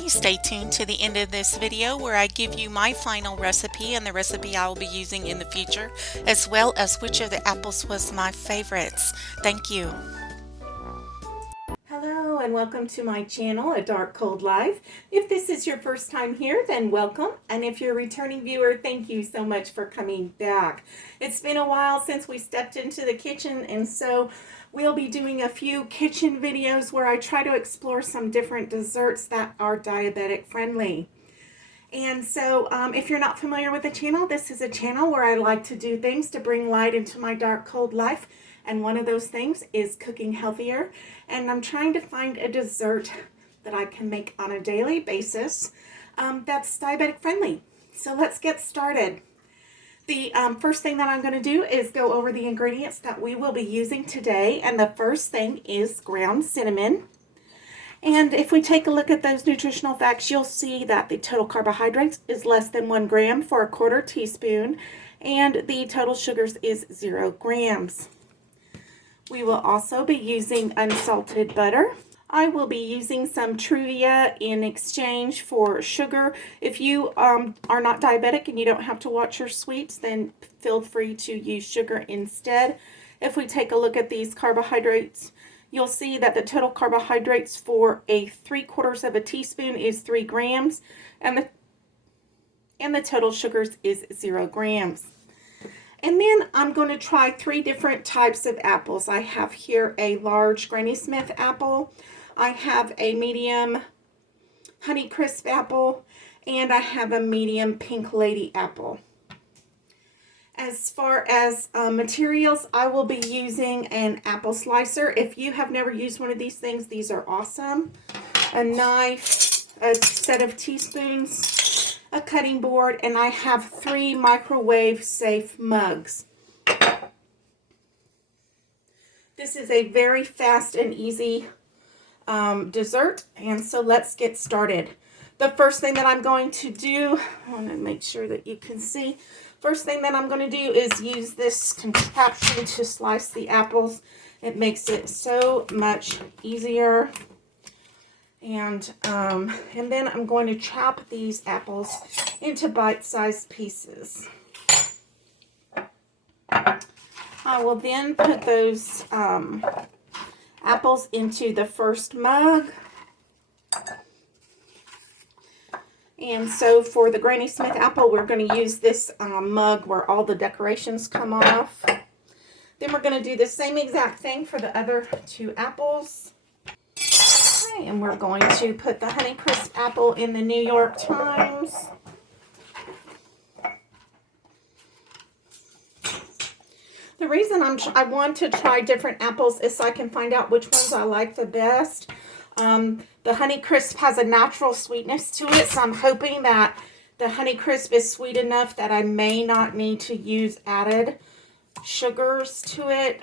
Please stay tuned to the end of this video where I give you my final recipe and the recipe I will be using in the future, as well as which of the apples was my favorites. Thank you. Hello and welcome to my channel, A Dark Cold Life. If this is your first time here, then welcome. And if you're a returning viewer, thank you so much for coming back. It's been a while since we stepped into the kitchen, and so we'll be doing a few kitchen videos where I try to explore some different desserts that are diabetic friendly. And so if you're not familiar with the channel, this is a channel where I like to do things to bring light into my dark, cold life. And one of those things is cooking healthier. And I'm trying to find a dessert that I can make on a daily basis that's diabetic friendly. So let's get started. The first thing that I'm going to do is go over the ingredients that we will be using today. And the first thing is ground cinnamon. And if we take a look at those nutritional facts, you'll see that the total carbohydrates is less than 1 gram for a 1/4 teaspoon, and the total sugars is 0 grams. We will also be using unsalted butter. I will be using some Truvia in exchange for sugar. If you are not diabetic and you don't have to watch your sweets, then feel free to use sugar instead. If we take a look at these carbohydrates, you'll see that the total carbohydrates for a 3/4 of a teaspoon is 3 grams, and the total sugars is 0 grams. And then I'm going to try 3 different types of apples. I have here a large Granny Smith apple, I have a medium Honeycrisp apple, and I have a medium Pink Lady apple. As far as materials, I will be using an apple slicer. If you have never used one of these things, these are awesome. A knife, a set of teaspoons, a cutting board, and I have 3 microwave safe mugs. This is a very fast and easy dessert, and so let's get started. The first thing that I'm going to do, I want to make sure that you can see. First thing that I'm going to do is use this contraption to slice the apples. It makes it so much easier. And then I'm going to chop these apples into bite-sized pieces. I will then put those apples into the first mug. And so for the Granny Smith apple, we're going to use this mug where all the decorations come off. Then we're going to do the same exact thing for the other 2 apples. Okay, and we're going to put the Honeycrisp apple in the New York Times. The reason I want to try different apples is so I can find out which ones I like the best. The Honeycrisp has a natural sweetness to it, so I'm hoping that the Honeycrisp is sweet enough that I may not need to use added sugars to it.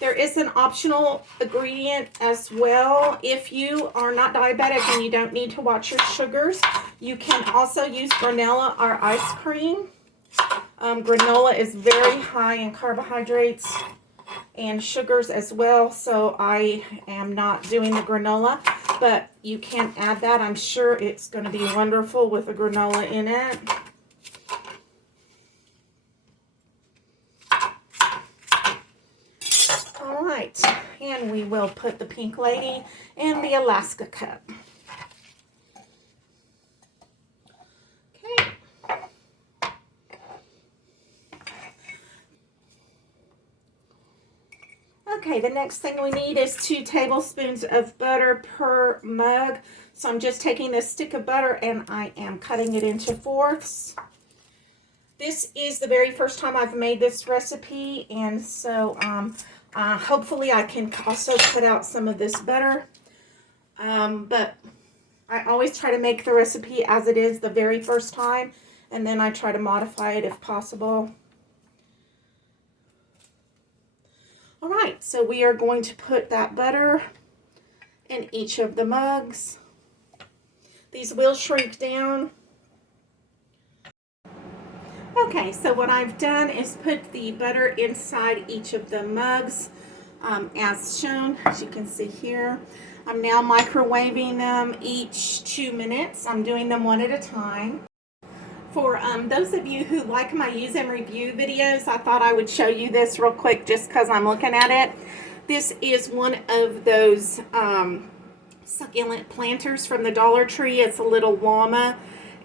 There is an optional ingredient as well. If you are not diabetic and you don't need to watch your sugars, you can also use granola or ice cream. Granola is very high in carbohydrates and sugars as well, so I am not doing the granola, but you can add that. I'm sure it's going to be wonderful with the granola in it. All right, and we will put the Pink Lady in the Alaska cup. Okay, the next thing we need is 2 tablespoons of butter per mug. So I'm just taking this stick of butter and I am cutting it into 4ths. This is the very first time I've made this recipe, and so hopefully I can also cut out some of this butter. But I always try to make the recipe as it is the very first time, and then I try to modify it if possible. All right, so we are going to put that butter in each of the mugs. These will shrink down. Okay, so what I've done is put the butter inside each of the mugs as shown, as you can see here. I'm now microwaving them each 2 minutes. I'm doing them one at a time. For those of you who like my use and review videos, I thought I would show you this real quick just because I'm looking at it. This is one of those succulent planters from the Dollar Tree. It's a little llama,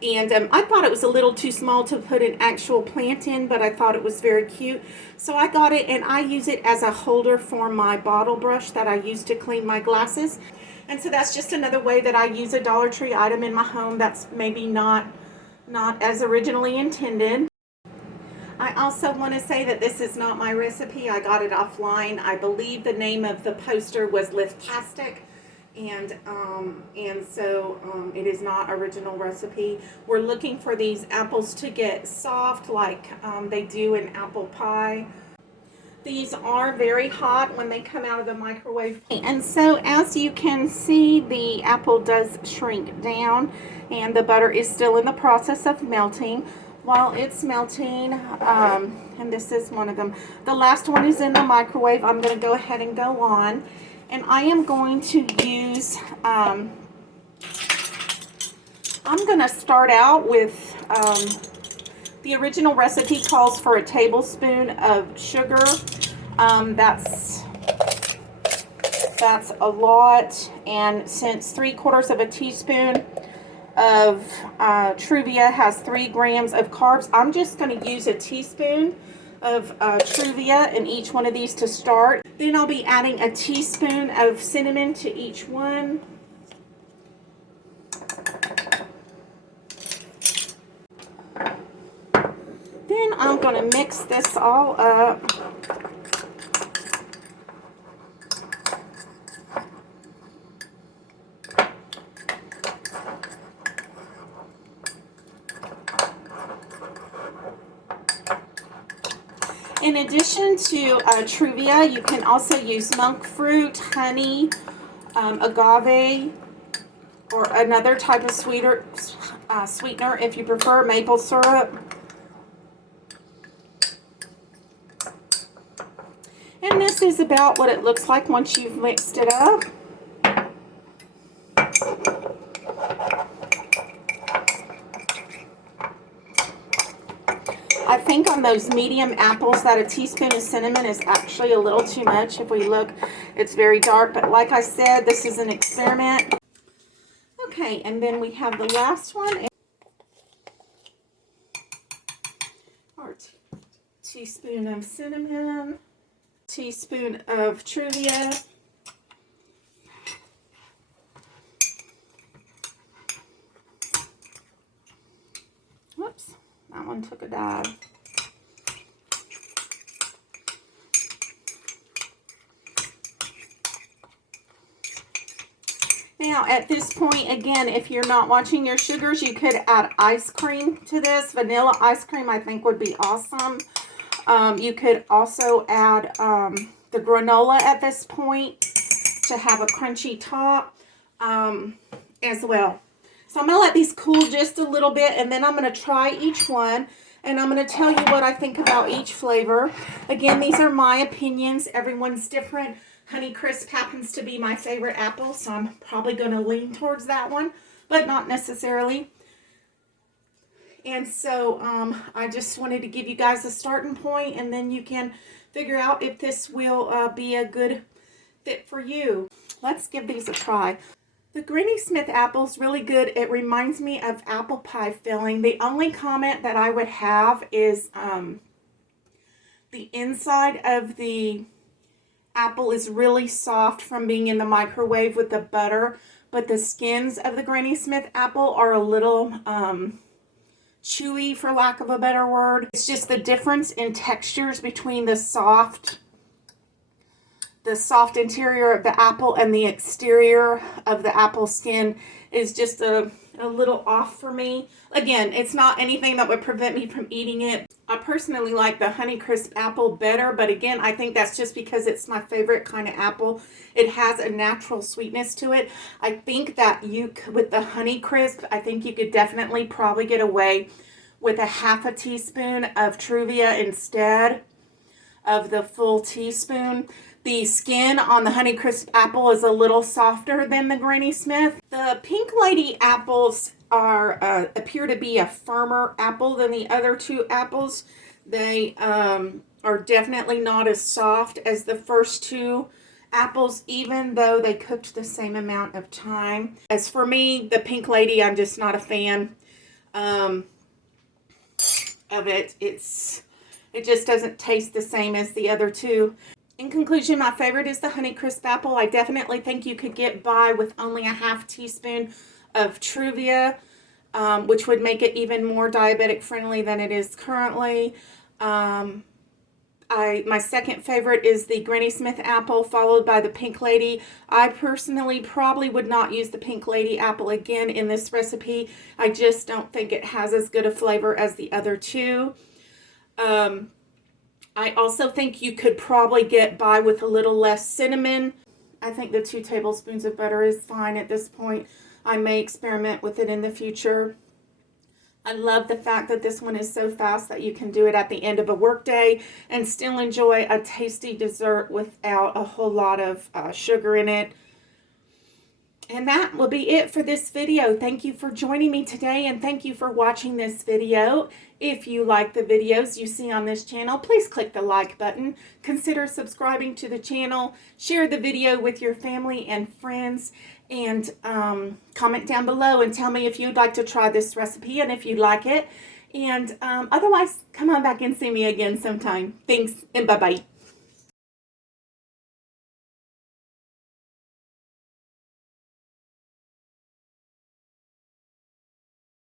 and I thought it was a little too small to put an actual plant in, but I thought it was very cute. So I got it, and I use it as a holder for my bottle brush that I use to clean my glasses. And so that's just another way that I use a Dollar Tree item in my home that's maybe not as originally intended. I also want to say that this is not my recipe. I got it offline. I believe the name of the poster was Liftastic, and so it is not original recipe. We're looking for these apples to get soft like they do in apple pie. These are very hot when they come out of the microwave. And so as you can see, the apple does shrink down and the butter is still in the process of melting. While it's melting, and this is one of them, the last one is in the microwave. I'm going to go ahead and go on, and I am going to use, I'm going to start out with, the original recipe calls for a tablespoon of sugar. That's a lot, and since 3/4 of a teaspoon of Truvia has 3 grams of carbs, I'm just going to use a teaspoon of Truvia in each one of these to start. Then I'll be adding a teaspoon of cinnamon to each one. Then I'm going to mix this all up. In addition to Truvia, you can also use monk fruit, honey, agave, or another type of sweetener if you prefer, maple syrup. And this is about what it looks like once you've mixed it up. I think on those medium apples that a teaspoon of cinnamon is actually a little too much. If we look, it's very dark, but like I said, this is an experiment. Okay, and then we have the last one. Our teaspoon of cinnamon, teaspoon of Truvia, whoops, that one took a dive. Now at this point, again, if you're not watching your sugars, you could add ice cream to this. Vanilla ice cream I think would be awesome. You could also add the granola at this point to have a crunchy top as well. So I'm going to let these cool just a little bit, and then I'm going to try each one, and I'm going to tell you what I think about each flavor. Again, these are my opinions. Everyone's different. Honeycrisp happens to be my favorite apple, so I'm probably going to lean towards that one, but not necessarily. And so I just wanted to give you guys a starting point, and then you can figure out if this will be a good fit for you. Let's give these a try. The Granny Smith apple is really good. It reminds me of apple pie filling. The only comment that I would have is the inside of the apple is really soft from being in the microwave with the butter, but the skins of the Granny Smith apple are a little chewy, for lack of a better word. It's just the difference in textures between the soft interior of the apple and the exterior of the apple skin is just a little off for me. Again, it's not anything that would prevent me from eating it. I personally like the Honeycrisp apple better, but again, I think that's just because it's my favorite kind of apple. It has a natural sweetness to it. I think that with the Honeycrisp, I think you could definitely probably get away with a half a teaspoon of Truvia instead of the full teaspoon. The skin on the Honeycrisp apple is a little softer than the Granny Smith. The Pink Lady apples appear to be a firmer apple than the other two apples. They are definitely not as soft as the first two apples, even though they cooked the same amount of time. As for me, the Pink Lady, I'm just not a fan of it. It just doesn't taste the same as the other two. In conclusion, my favorite is the Honeycrisp apple. I definitely think you could get by with only a half teaspoon of Truvia, which would make it even more diabetic friendly than it is currently. My second favorite is the Granny Smith apple, followed by the Pink Lady. I personally probably would not use the Pink Lady apple again in this recipe. I just don't think it has as good a flavor as the other two. I also think you could probably get by with a little less cinnamon. I think the 2 tablespoons of butter is fine at this point. I may experiment with it in the future. I love the fact that this one is so fast that you can do it at the end of a workday and still enjoy a tasty dessert without a whole lot of sugar in it. And that will be it for this video. Thank you for joining me today, and thank you for watching this video. If you like the videos you see on this channel, please click the like button. Consider subscribing to the channel. Share the video with your family and friends. And comment down below and tell me if you'd like to try this recipe and if you like it. And otherwise, come on back and see me again sometime. Thanks, and bye-bye.